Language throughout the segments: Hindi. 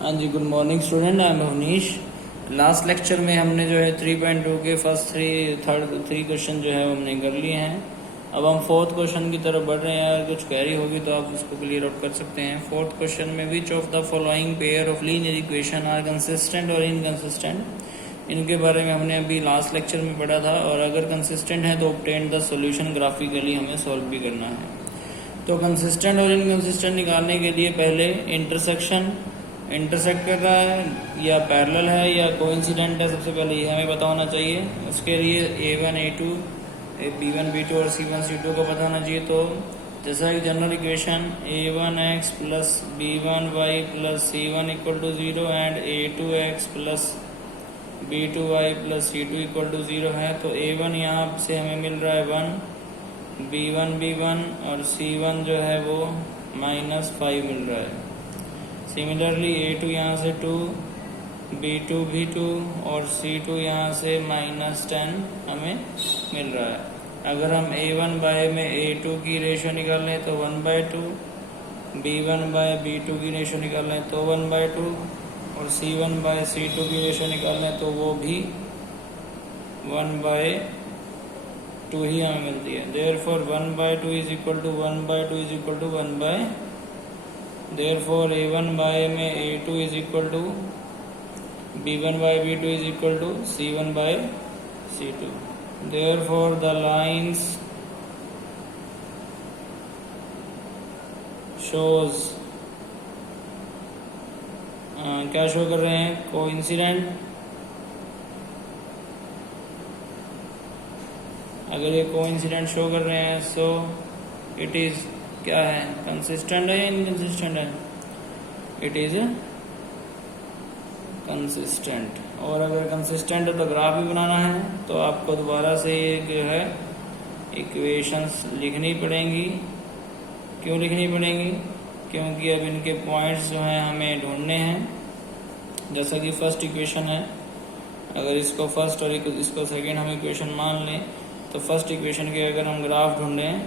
हाँ जी, good morning student, I am Avneesh. Last lecture में हमने जो है 3.2 के फर्स्ट थ्री क्वेश्चन जो है वो हमने कर लिए हैं। अब हम फोर्थ क्वेश्चन की तरफ बढ़ रहे हैं। अगर कुछ क्वेरी होगी तो आप उसको क्लियर आउट कर सकते हैं। फोर्थ क्वेश्चन में which of the following pair of linear equation are consistent और इनकंसिस्टेंट। इनके बारे में हमने अभी लास्ट लेक्चर में पढ़ा था, और अगर कंसिस्टेंट है तो ऑब्टेन द सॉल्यूशन ग्राफिकली हमें सॉल्व भी करना है। तो कंसिस्टेंट और इनकंसिस्टेंट निकालने के लिए पहले इंटरसेक्ट कर रहा है या पैरेलल है या कोइंसिडेंट है, सबसे पहले ये हमें पता होना चाहिए। उसके लिए A1 A2 B1 B2 और C1 C2 को पता होना चाहिए। तो जैसा कि general equation A1x plus B1y plus C1 equal to 0 and A2x plus B2y plus C2 equal to 0 है, तो A1 यहाँ से हमें मिल रहा है 1, B1 और C1 जो है वो -5 मिल रहा है। सिमिलरली A2 यहाँ से 2, B2 भी 2 और C2 यहाँ से -10 हमें मिल रहा है। अगर हम A1 बाय में A2 की रेशो निकालें तो 1/2, B1 बाय B2 की रेशो निकालें तो 1/2 और C1 बाय C2 की रेशो निकालें तो वो भी 1/2 ही हमें मिलती है। Therefore 1/2 is equal to 1/2 is equal to 1/, therefore A1 by में A2 is equal to B1 by B2 is equal to C1 by C2. Therefore the lines shows क्या शो कर रहे हैं? कोइंसिडेंट। अगर ये कोइंसिडेंट शो कर रहे हैं सो इट इज क्या है? कंसिस्टेंट है या इनकंसिस्टेंट है? It is consistent. और अगर कंसिस्टेंट है तो ग्राफ भी बनाना है, तो आपको दोबारा से ये जो है इक्वेशंस लिखनी पड़ेंगी। क्यों लिखनी पड़ेंगी? क्योंकि अब इनके पॉइंट्स जो हैं हमें ढूंढने हैं। जैसा कि फर्स्ट इक्वेशन है, अगर इसको फर्स्ट और इसको सेकेंड हम इक्वेशन मान लें, तो फर्स्ट इक्वेशन के अगर हम ग्राफ ढूंढें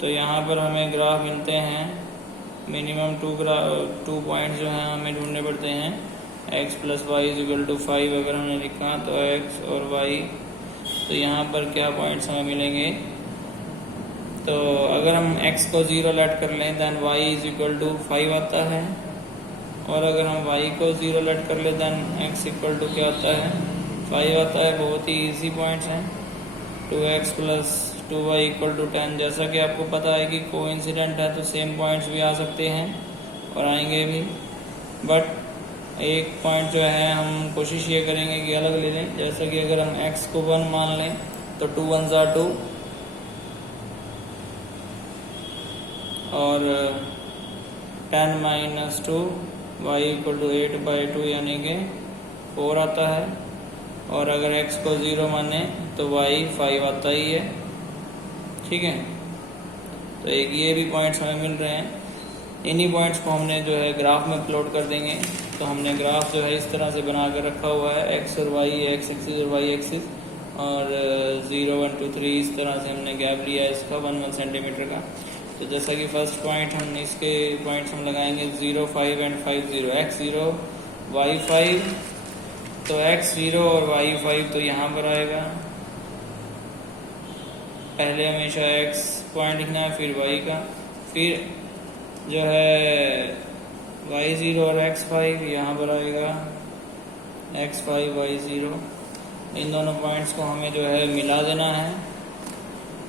तो यहाँ पर हमें ग्राफ मिलते हैं। मिनिमम टू पॉइंट जो हैं हमें ढूंढने पड़ते हैं। x plus y is equal to 5 अगर हमने लिखा तो x और y, तो यहाँ पर क्या पॉइंट्स हमें मिलेंगे? तो अगर हम x को 0 लेट कर लें then y is equal to 5 आता है, और अगर हम y को 0 लेट कर लें दैन x इक्वल टू क्या आता है? 5 आता है। बहुत ही इजी पॉइंट्स हैं। 2x plus 2y equal to 10। जैसा कि आपको पता है कि कोइंसिडेंट है तो सेम पॉइंट्स भी आ सकते हैं और आएंगे भी, बट एक पॉइंट जो है हम कोशिश ये करेंगे कि अलग ले लें। जैसा कि अगर हम x को 1 मान लें तो 2 1 ज़ा 2 और 10 माइनस 2 y इक्वल टू 8/2 यानी कि 4 आता है। और अगर x को 0 माने तो y 5 आता ही है। ठीक है, तो एक ये भी पॉइंट्स हमें मिल रहे हैं। इन्हीं पॉइंट्स को हमने जो है ग्राफ में प्लॉट कर देंगे। तो हमने ग्राफ जो है इस तरह से बना कर रखा हुआ है, x और y x एक्सिस और y एक्सिस, और 0 1 2 3 इस तरह से हमने गैप लिया है इसका 1 सेंटीमीटर का। तो जैसा कि फर्स्ट पॉइंट हमने इसके पॉइंट्स हम लगाएंगे 0 5 एंड 5 0, x 0 y 5, तो x 0 और y 5 तो यहाँ पर आएगा। पहले हमेशा x पॉइंट लिखना है, फिर y का, फिर जो है y 0 और x 5 यहाँ पर आएगा, x 5 y 0। इन दोनों पॉइंट्स को हमें जो है मिला देना है।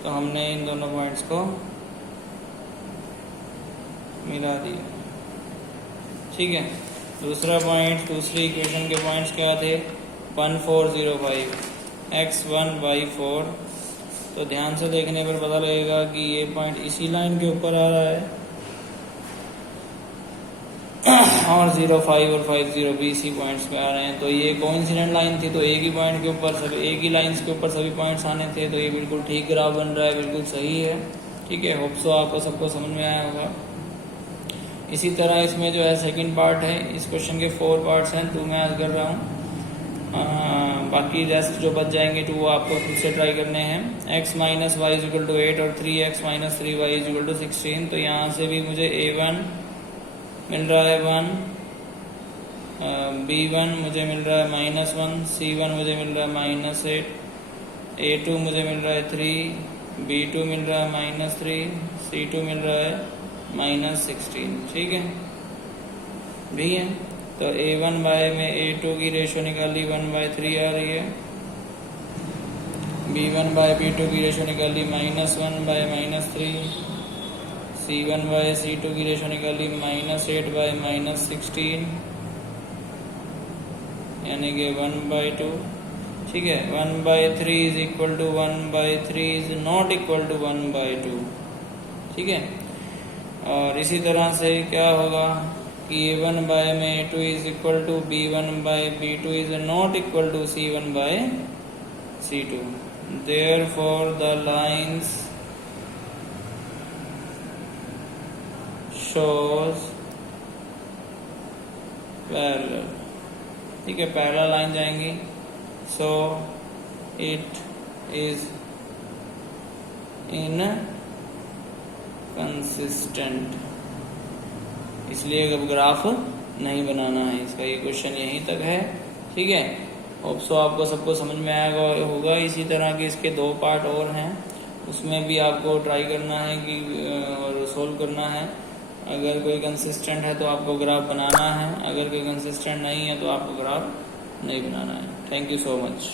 तो हमने इन दोनों पॉइंट्स को मिला दिया। ठीक है, दूसरा पॉइंट, दूसरी इक्वेशन के पॉइंट्स क्या थे? 1 4 0 5 x 1 y 4। तो ध्यान से देखने पर पता लगेगा कि ये पॉइंट इसी लाइन के ऊपर आ रहा है, और 0 5 और 5 0 भी इसी पॉइंट्स पे आ रहे हैं। तो ये कोइंसिडेंट लाइन थी, तो एक ही पॉइंट के ऊपर सभी, एक ही लाइंस के ऊपर सभी पॉइंट्स आने थे। तो ये बिल्कुल ठीक ग्राफ बन रहा है, बिल्कुल सही है। ठीक है, होप सो आपको सबको समझ में आया होगा। इसी तरह इसमें जो है सेकंड पार्ट है, इस क्वेश्चन के 4 पार्ट्स हैं, 2 मैं आज कर रहा हूँ। बाकी रेस्ट जो बच जाएंगे तो वो आपको खुद से ट्राई करने हैं। x minus y is equal to 8 और 3x minus 3y is equal to 16। तो यहाँ से भी मुझे a1 मिल रहा है 1, B1 मुझे मिल रहा है -1, C1 मुझे मिल रहा है -8, A2 मुझे मिल रहा है 3, B2 मिल रहा है -3, C2 मिल रहा है -16। ठीक है, भी है। तो A1 बाय में A2 की रेशो निकाली 1/3 आ रही है, B1 बाय B2 की रेशो निकाली -1/-3, C1 बाय C2 की रेशो निकाली -8/-16, यानी कि 1/2। ठीक है, 1/3 is equal to 1/3 is not equal to 1/2। ठीक है, और इसी तरह से क्या होगा कि A1 बाय में A2 is equal to B1 by B2 is not equal to C1 by C2। Therefore the lines shows parallel। ठीक है, पैरेलल लाइन जाएंगी, सो इट इज इनकंसिस्टेंट, इसलिए अब ग्राफ नहीं बनाना है इसका। ये क्वेश्चन यहीं तक है। ठीक है, होप सो आपको सबको समझ में आएगा होगा। इसी तरह के इसके 2 पार्ट और हैं, उसमें भी आपको ट्राई करना है कि और सोल्व करना है। अगर कोई कंसिस्टेंट है तो आपको ग्राफ बनाना है, अगर कोई कंसिस्टेंट नहीं है तो आपको ग्राफ नहीं बनाना है। Thank you so much.